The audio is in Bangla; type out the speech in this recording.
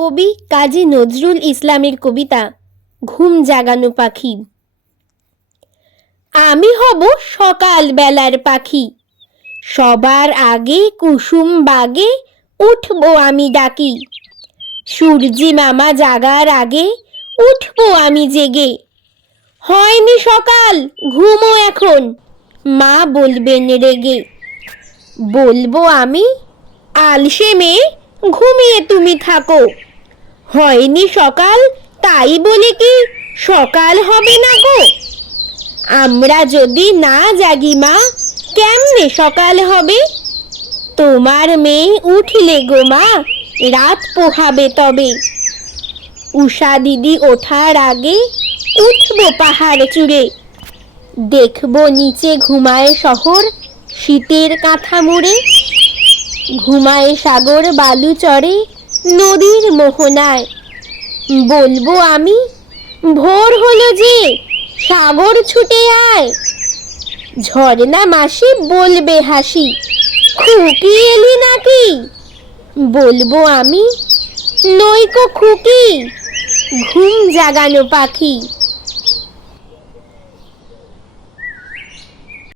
কবি কাজী নজরুল ইসলামের কবিতা, ঘুম জাগানো পাখি। আমি হব সকাল বেলার পাখি। সবার আগে কুসুম বাগে উঠবো আমি ডাকি। সূর্যি মামা জাগার আগে উঠবো আমি জেগে। হয়নি সকাল, ঘুমো এখন, মা বলবেন রেগে। বলব আমি আলসে মেয়ে ঘুমিয়ে তুমি থাকো। হয়নি সকাল, তাই বলে কি সকাল হবে না গো? আমরা যদি না জাগি মা, কেমনে সকাল হবে? তোমার মেয়ে উঠলে গো মা, রাত পোহাবে তবে। উষা দিদি ওঠার আগে উঠবো পাহাড় চূড়ে। দেখব নিচে ঘুমায় শহর শীতের কাঁথা মুড়ে। ঘুমায় সাগর বালু চড়ে নদীর মোহনায়। বলব আমি, ভোর হলো যে, সাগর ছুটে আয়। ঝর্ণা মাসি বলবে হাসি, খুকি এলি নাকি? বলব আমি নইকো খুকি, ঘুম জাগানো পাখি।